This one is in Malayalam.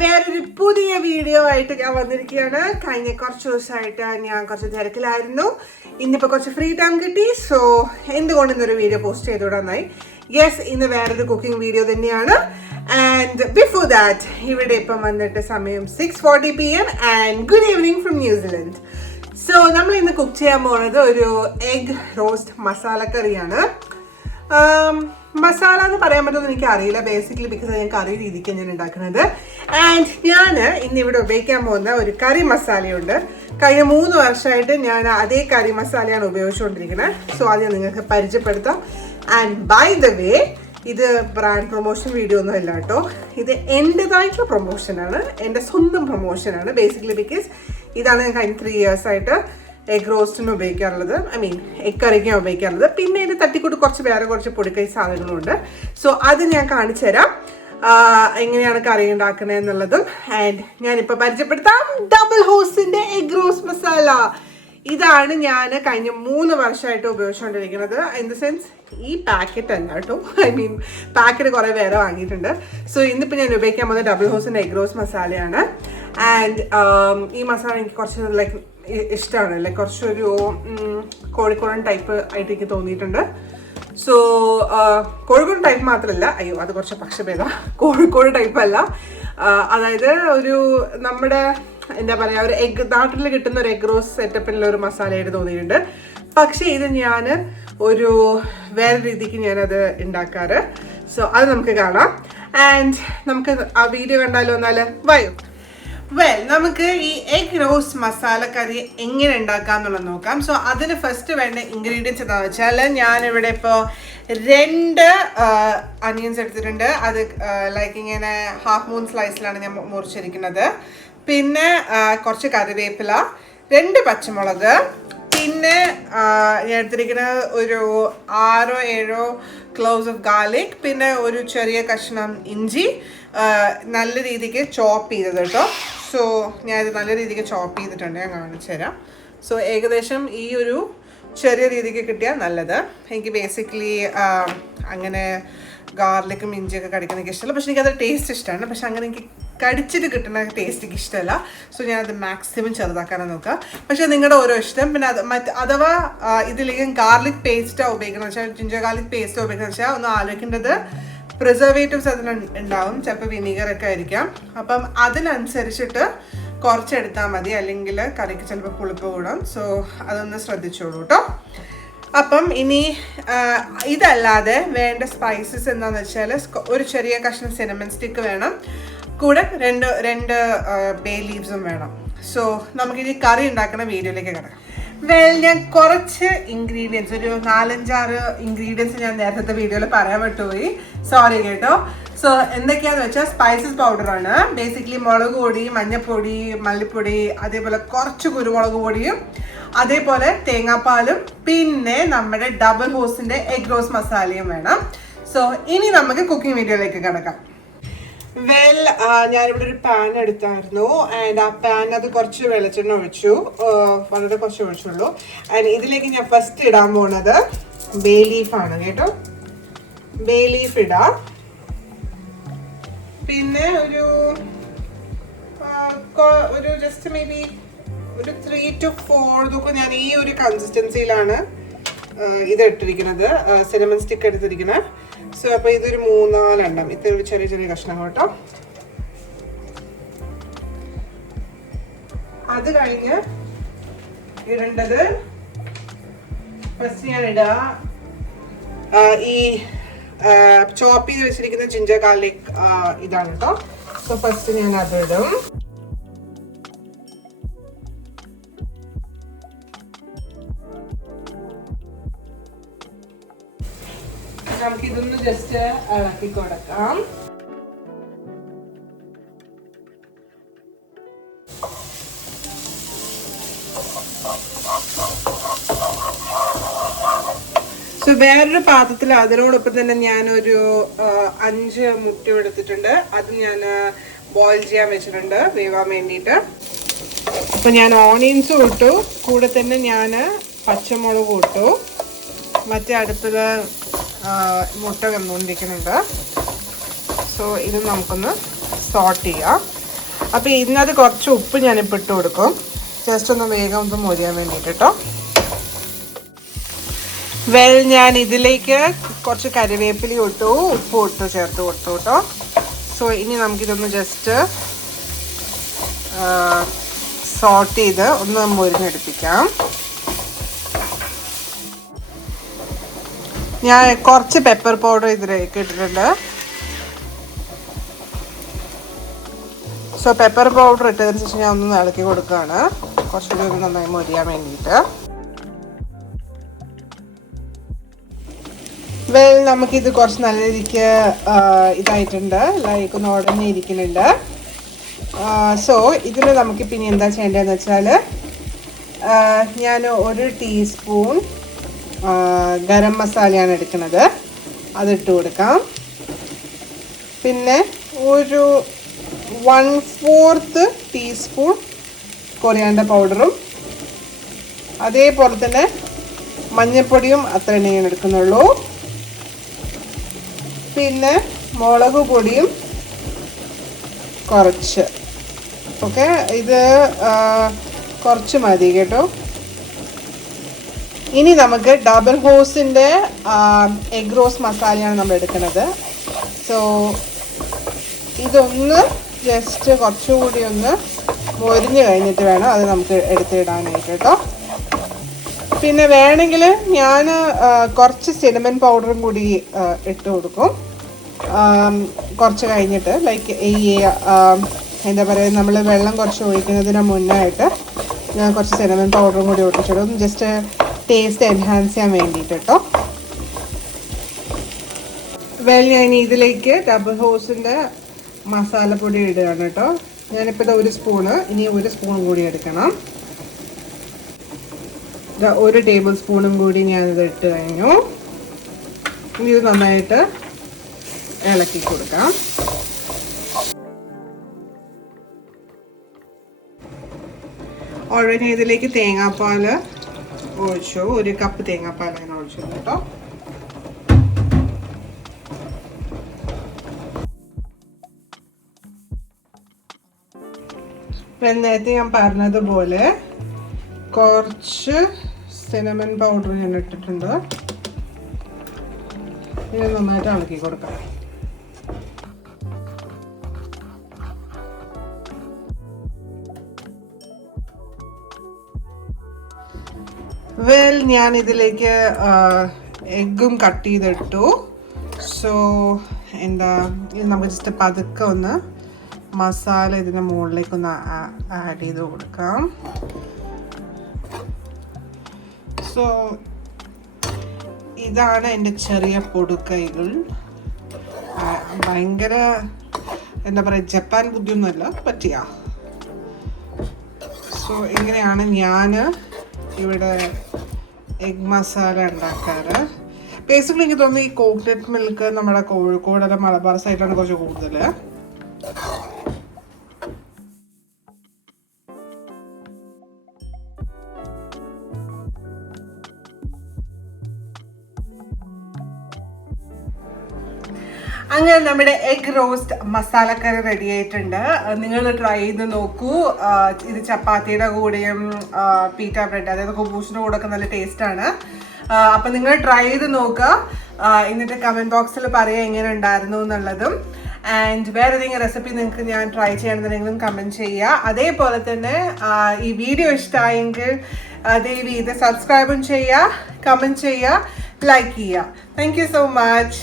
വേറൊരു പുതിയ വീഡിയോ ആയിട്ട് ഞാൻ വന്നിരിക്കുകയാണ്. കഴിഞ്ഞ കുറച്ച് ദിവസമായിട്ട് ഞാൻ കുറച്ച് തിരക്കിലായിരുന്നു. ഇന്നിപ്പോൾ കുറച്ച് ഫ്രീ ടൈം കിട്ടി. സോ എന്തുകൊണ്ട് ഇന്നൊരു വീഡിയോ പോസ്റ്റ് ചെയ്തുവിടാനായി. യെസ്, ഇന്ന് വേറൊരു കുക്കിംഗ് വീഡിയോ തന്നെയാണ്. ആൻഡ് ബിഫോർ ദാറ്റ് ഇവിടെ ഇപ്പം വന്നിട്ട് സമയം 6:40 PM and good evening from New Zealand. So നമ്മൾ ഇന്ന് കുക്ക് ചെയ്യാൻ പോകുന്നത് ഒരു എഗ് റോസ്റ്റ് മസാല കറിയാണ്. മസാല എന്ന് പറയാൻ പറ്റുമെന്ന് എനിക്ക് അറിയില്ല, ബേസിക്കലി ബിക്കോസ് ഞാൻ കറി രീതിക്ക് ഞാൻ ഉണ്ടാക്കുന്നത്. ആൻഡ് ഞാൻ ഇന്നിവിടെ ഉപയോഗിക്കാൻ പോകുന്ന ഒരു കറി മസാലയുണ്ട്. കഴിഞ്ഞ 3 വർഷമായിട്ട് ഞാൻ അതേ കറി മസാലയാണ് ഉപയോഗിച്ചുകൊണ്ടിരിക്കുന്നത്. സോ അത് ഞാൻ നിങ്ങൾക്ക് പരിചയപ്പെടുത്താം. ആൻഡ് ബൈ ദ വേ, ഇത് ബ്രാൻഡ് പ്രൊമോഷൻ വീഡിയോ ഒന്നും അല്ല കേട്ടോ. ഇത് എൻ്റെതായിട്ടുള്ള പ്രൊമോഷനാണ്, എൻ്റെ സ്വന്തം പ്രൊമോഷനാണ്. ബേസിക്കലി ബിക്കോസ് ഇതാണ് ഞാൻ കഴിഞ്ഞ 3 years ആയിട്ട് എഗ് റോസ്റ്റിന് ഉപയോഗിക്കാറുള്ളത്. ഐ മീൻ എഗ് കറിക്കാൻ ഉപയോഗിക്കാറുള്ളത്. പിന്നെ ഇതിൻ്റെ തട്ടിക്കൂട്ട് കുറച്ച് പൊടിക്കൈ സാധനങ്ങളുണ്ട്. സോ അത് ഞാൻ കാണിച്ചു തരാം എങ്ങനെയാണ് കറി ഉണ്ടാക്കുന്നത് എന്നുള്ളതും. ആൻഡ് ഞാനിപ്പോൾ പരിചയപ്പെടുത്താം ഡബിൾ ഹോസിൻ്റെ എഗ് റോസ്റ്റ് മസാല. ഇതാണ് ഞാൻ കഴിഞ്ഞ 3 വർഷമായിട്ട് ഉപയോഗിച്ചുകൊണ്ടിരിക്കുന്നത്. ഇൻ ദ സെൻസ് ഈ പാക്കറ്റ് അല്ല കേട്ടോ, ഐ മീൻ പാക്കറ്റ് കുറേ വേറെ വാങ്ങിയിട്ടുണ്ട്. സോ ഇന്നിപ്പോൾ ഞാൻ ഉപയോഗിക്കാൻ പോകുന്നത് ഡബിൾ ഹോസിൻ്റെ എഗ് റോസ്റ്റ് മസാലയാണ്. ആൻഡ് ഈ മസാല എനിക്ക് കുറച്ച് ലൈക്ക് ഇഷ്ടമാണ്. ലൈക്ക് കുറച്ചൊരു കോഴിക്കോടൻ ടൈപ്പ് ആയിട്ട് എനിക്ക് തോന്നിയിട്ടുണ്ട്. സോ കോഴിക്കോട് ടൈപ്പ് മാത്രമല്ല, അയ്യോ അത് കുറച്ച് പക്ഷഭേദ, കോഴിക്കോട് ടൈപ്പ് അല്ല. അതായത് ഒരു നമ്മുടെ എന്താ പറയുക, ഒരു എഗ് നാട്ടിൽ കിട്ടുന്ന ഒരു എഗ് റോസ്റ്റ് സെറ്റപ്പിലുള്ള ഒരു മസാലയായിട്ട് തോന്നിയിട്ടുണ്ട്. പക്ഷേ ഇത് ഞാൻ ഒരു വേറെ രീതിക്ക് ഞാനത് ഉണ്ടാക്കാറ്. സോ അത് നമുക്ക് കാണാം. ആൻഡ് നമുക്ക് ആ വീഡിയോ കണ്ടാലോ എന്നാല് വയോ. നമുക്ക് ഈ എഗ് റോസ്റ്റ് മസാല കറി എങ്ങനെ ഉണ്ടാക്കാമെന്നുള്ളത് നോക്കാം. സോ അതിന് ഫസ്റ്റ് വേണ്ട ഇൻഗ്രീഡിയൻസ് എന്താണെന്ന് വെച്ചാൽ, ഞാനിവിടെ ഇപ്പോൾ 2 അനിയൻസ് എടുത്തിട്ടുണ്ട്. അത് ലൈക്ക് ഇങ്ങനെ ഹാഫ് മൂൺ സ്ലൈസിലാണ് ഞാൻ മുറിച്ചിരിക്കുന്നത്. പിന്നെ കുറച്ച് കറിവേപ്പില, 2 പച്ചമുളക്, പിന്നെ ഞാൻ എടുത്തിരിക്കുന്നത് ഒരു 6-7 ക്ലോവ്സ് ഓഫ് ഗാർലിക്, പിന്നെ ഒരു ചെറിയ കഷ്ണം ഇഞ്ചി നല്ല രീതിക്ക് ചോപ്പ് ചെയ്തത് കേട്ടോ. സോ ഞാനിത് നല്ല രീതിക്ക് ചോപ്പ് ചെയ്തിട്ടുണ്ട്, ഞാൻ കാണിച്ചു തരാം. സോ ഏകദേശം ഈ ഒരു ചെറിയ രീതിക്ക് കിട്ടിയാൽ നല്ലത്. എനിക്ക് ബേസിക്കലി അങ്ങനെ ഗാർലിക്കും ഇഞ്ചിയൊക്കെ കടിക്കുന്ന എനിക്ക് ഇഷ്ടമല്ല. പക്ഷെ എനിക്കത് ടേസ്റ്റ് ഇഷ്ടമാണ്. പക്ഷെ അങ്ങനെ എനിക്ക് കടിച്ചിട്ട് കിട്ടുന്ന ടേസ്റ്റ് എനിക്ക് ഇഷ്ടമല്ല. സോ ഞാനത് മാക്സിമം ചെറുതാക്കാനാണ് നോക്കുക. പക്ഷേ നിങ്ങളുടെ ഓരോ ഇഷ്ടം. പിന്നെ അത് അഥവാ ഇതിലേക്ക് ഗാർലിക് പേസ്റ്റാണ് ഉപയോഗിക്കുന്നത് വെച്ചാൽ, ജിഞ്ചർ ഗാർലിക് പേസ്റ്റാണ് ഉപയോഗിക്കുന്നത് വെച്ചാൽ, ഒന്ന് ആലോചിക്കേണ്ടത് പ്രിസർവേറ്റീവ്സ് അതിന് ഉണ്ടാവും. ചിലപ്പോൾ വിനീഗറൊക്കെ ആയിരിക്കാം. അപ്പം അതിനനുസരിച്ചിട്ട് കുറച്ചെടുത്താൽ മതി, അല്ലെങ്കിൽ കറിക്ക് ചിലപ്പോൾ പുളിപ്പ് കൂടാം. സോ അതൊന്ന് ശ്രദ്ധിച്ചോളൂ കേട്ടോ. അപ്പം ഇനി ഇതല്ലാതെ വേണ്ട സ്പൈസസ് എന്താണെന്ന് വെച്ചാൽ, ഒരു ചെറിയ കഷ്ണം സിനമൺ സ്റ്റിക്ക് വേണം, കൂടെ 2 ബേ ലീവ്സും വേണം. സോ നമുക്കിനി കറി ഉണ്ടാക്കുന്ന വീഡിയോയിലേക്ക് കിടക്കാം. ഞാൻ കുറച്ച് ഇൻഗ്രീഡിയൻസ്, ഒരു 4-5-6 ഇൻഗ്രീഡിയൻസ് ഞാൻ നേരത്തെ വീഡിയോയിൽ പറയാൻ വിട്ടുപോയി, സോറി കേട്ടോ. സോ എന്തൊക്കെയാണെന്ന് വെച്ചാൽ, സ്പൈസസ് പൗഡറാണ്. ബേസിക്കലി മുളക് പൊടി, മഞ്ഞൾപ്പൊടി, മല്ലിപ്പൊടി, അതേപോലെ കുറച്ച് കുരുമുളക് പൊടിയും, അതേപോലെ തേങ്ങാപ്പാലും, പിന്നെ നമ്മുടെ ഡബിൾ ഹോസിൻ്റെ എഗ് റോസ്റ്റ് മസാലയും വേണം. സോ ഇനി നമുക്ക് കുക്കിംഗ് വീഡിയോയിലേക്ക് കിടക്കാം. ഞാനിവിടെ ഒരു പാൻ എടുത്തായിരുന്നു. ആൻഡ് ആ പാൻ അത് കുറച്ച് വെളിച്ചെണ്ണ ഒഴിച്ചു, വളരെ കുറച്ച് ഒഴിച്ചുള്ളൂ. ആൻഡ് ഇതിലേക്ക് ഞാൻ ഫസ്റ്റ് ഇടാൻ പോകുന്നത് ബേ ലീഫാണ് കേട്ടോ. ബേ ലീഫ് ഇടാം. പിന്നെ ഒരു ജസ്റ്റ് മേ ബി ഒരു 3 to 4 ഇതൊക്കെ ഞാൻ ഈ ഒരു കൺസിസ്റ്റൻസിയിലാണ് ഇത് ഇട്ടിരിക്കുന്നത്, സിനമൺ സ്റ്റിക്ക് എടുത്തിരിക്കുന്നത്. സോ അപ്പോൾ ഇതൊരു 3-4 എണ്ണം, ഇത്ര ഒരു ചെറിയ ചെറിയ കഷ്ണം കേട്ടോ. അത് കഴിഞ്ഞ് ഇടേണ്ടത് ഫസ്റ്റ് ഞാൻ ഇടുക ഈ ചോപ്പ് ചെയ്ത് വെച്ചിരിക്കുന്ന ജിഞ്ചർ ഗാർലിക് ഇതാണ് കേട്ടോ. സോ ഫസ്റ്റ് ഞാൻ അത് ഇടും. നമുക്കിതൊന്ന് ജസ്റ്റ് ഇളക്കി കൊടുക്കാം. സോ വേറൊരു പാത്രത്തിൽ അതിനോടൊപ്പം തന്നെ ഞാനൊരു 5 മുട്ട എടുത്തിട്ടുണ്ട്. അത് ഞാൻ ബോയിൽ ചെയ്യാൻ വെച്ചിട്ടുണ്ട് വേവാൻ വേണ്ടിയിട്ട്. അപ്പോൾ ഞാൻ ഓണിയൻസും ഇട്ടു, കൂടെ തന്നെ ഞാൻ പച്ചമുളകും ഇട്ടു. മറ്റേ അടുപ്പിൽ മുട്ട വന്നുകൊണ്ടിരിക്കുന്നുണ്ട്. സോ ഇത് നമുക്കൊന്ന് സോട്ട് ചെയ്യാം. അപ്പോൾ ഇതിനകത്ത് കുറച്ച് ഉപ്പ് ഞാനിപ്പോൾ ഇട്ട് കൊടുക്കും, ജസ്റ്റ് ഒന്ന് വേഗം ഒന്ന് മൊരിയാൻ വേണ്ടിയിട്ട് കേട്ടോ. ഞാൻ ഇതിലേക്ക് കുറച്ച് കരിവേപ്പില ഇട്ടു, ഉപ്പ് ഇട്ടു ചേർത്ത് കൊടുത്തു കേട്ടോ. സോ ഇനി നമുക്കിതൊന്ന് ജസ്റ്റ് സോട്ട് ചെയ്ത് ഒന്ന് മൊരിഞ്ഞെടുപ്പിക്കാം. ഞാൻ കുറച്ച് പെപ്പർ പൗഡർ ഇതിലേക്ക് ഇട്ടിട്ടുണ്ട്. സോ പെപ്പർ പൗഡർ ഇട്ടതിന് ശേഷം ഞാൻ ഒന്ന് ഇളക്കി കൊടുക്കുകയാണ്, കുറച്ചുകൂടി ഒന്ന് നന്നായി മൊരിയാൻ വേണ്ടിയിട്ട്. നമുക്കിത് കുറച്ച് നല്ല രീതിക്ക് ഇതായിട്ടുണ്ട്, ലൈക്ക് ഒന്ന് ഉടഞ്ഞിരിക്കുന്നുണ്ട്. സോ ഇതിൽ നമുക്ക് പിന്നെ എന്താ ചെയ്യേണ്ടതെന്ന് വെച്ചാൽ ഞാൻ 1 ടീസ്പൂൺ ഗരം മസാലയാണ് എടുക്കുന്നത്, അതിട്ട് കൊടുക്കാം. പിന്നെ ഒരു 1/4 ടീസ്പൂൺ കൊറിയാണ്ടർ പൗഡറും അതേപോലെ തന്നെ മഞ്ഞൾപ്പൊടിയും അത്ര ഞാൻ എടുക്കുന്നുള്ളൂ. പിന്നെ മുളക് പൊടിയും കുറച്ച്. ഓക്കെ, ഇത് കുറച്ച് മതി കേട്ടോ. ഇനി നമുക്ക് ഡബിൾ ഹോസിൻ്റെ എഗ് റോസ്റ്റ് മസാലയാണ് നമ്മൾ എടുക്കുന്നത്. സോ ഇതൊന്ന് ജസ്റ്റ് കുറച്ചുകൂടി ഒന്ന് മൊരിഞ്ഞ് കഴിഞ്ഞിട്ട് വേണം അത് നമുക്ക് എടുത്തിടാനായിട്ട് കേട്ടോ. പിന്നെ വേണമെങ്കിൽ ഞാൻ കുറച്ച് സിനമൺ പൗഡറും കൂടി ഇട്ട് കൊടുക്കും കുറച്ച് കഴിഞ്ഞിട്ട്. ലൈക്ക് ഈ എന്താ പറയുക, നമ്മൾ വെള്ളം കുറച്ച് ഒഴിക്കുന്നതിന് മുന്നായിട്ട് ഞാൻ കുറച്ച് സിനമൺ പൗഡറും കൂടി ഒട്ടിച്ചിടും, ജസ്റ്റ് ടേസ്റ്റ് എൻഹാൻസ് ചെയ്യാൻ വേണ്ടിയിട്ട് കേട്ടോ. ഞാൻ ഇതിലേക്ക് ഡബിൾ ഹോസിൻ്റെ മസാലപ്പൊടി ഇടുകയാണ് കേട്ടോ. ഞാനിപ്പോൾ ഇത് 1 സ്പൂണ്, ഇനി 1 സ്പൂൺ കൂടി എടുക്കണം. 1 ടേബിൾ സ്പൂണും കൂടി ഞാനിത് ഇട്ട് കഴിഞ്ഞു. ഇനി ഇത് നന്നായിട്ട് ഇളക്കി കൊടുക്കാം. ഓൾറെഡി ഇതിലേക്ക് തേങ്ങാപ്പാൽ ഒഴിച്ചു, 1 കപ്പ് തേങ്ങാപ്പാൽ ഞാൻ ഒഴിച്ചു കേട്ടോ. നേരത്തെ ഞാൻ പറഞ്ഞതുപോലെ കുറച്ച് സിനമൺ പൗഡർ ഞാൻ ഇട്ടിട്ടുണ്ട്. ഇത് നന്നായിട്ട് ഇളക്കി കൊടുക്കാം. ഞാൻ ഇതിലേക്ക് എഗ്ഗും കട്ട് ചെയ്തിട്ടു. സോ എന്താ, ഇത് നമുക്ക് ജസ്റ്റ് പതുക്കെ ഒന്ന് മസാല ഇതിൻ്റെ മുകളിലേക്കൊന്ന് ആഡ് ചെയ്ത് കൊടുക്കാം. സോ ഇതാണ് എൻ്റെ ചെറിയ പൊടുക്കൈകൾ. ഭയങ്കര എന്താ പറയുക, ജപ്പാൻ ബുദ്ധിയൊന്നുമല്ല, പറ്റിയ. സോ ഇങ്ങനെയാണ് ഞാൻ ഇവിടെ എഗ് മസാല ഉണ്ടാക്കാറ്. ബേസിക്കലി എനിക്ക് തോന്നുന്നു ഈ കോക്കനട്ട് മിൽക്ക് നമ്മുടെ കോഴിക്കോട് അല്ല മലബാർ സൈഡിലാണ് കുറച്ച് കൂടുതൽ. അങ്ങനെ നമ്മുടെ എഗ് റോസ്റ്റ് മസാലക്കറി റെഡി ആയിട്ടുണ്ട്. നിങ്ങൾ ട്രൈ ചെയ്ത് നോക്കൂ. ഇത് ചപ്പാത്തിയുടെ കൂടെയും പീറ്റ ബ്രെഡ്, അതായത് കുബൂസിൻ്റെ കൂടെ ഒക്കെ നല്ല ടേസ്റ്റാണ്. അപ്പം നിങ്ങൾ ട്രൈ ചെയ്ത് നോക്കുക, എന്നിട്ട് കമൻറ്റ് ബോക്സിൽ പറയുക എങ്ങനെ ഉണ്ടായിരുന്നു എന്നുള്ളതും. ആൻഡ് വേറെ ഏതെങ്കിലും റെസിപ്പി നിങ്ങൾക്ക് ഞാൻ ട്രൈ ചെയ്യണമെന്നുണ്ടെങ്കിലും കമൻറ്റ് ചെയ്യുക. അതേപോലെ തന്നെ ഈ വീഡിയോ ഇഷ്ടമായെങ്കിൽ ദയവ് ചെയ്ത് സബ്സ്ക്രൈബും ചെയ്യുക, കമൻറ്റ് ചെയ്യുക, ലൈക്ക് ചെയ്യുക. Thank you so much.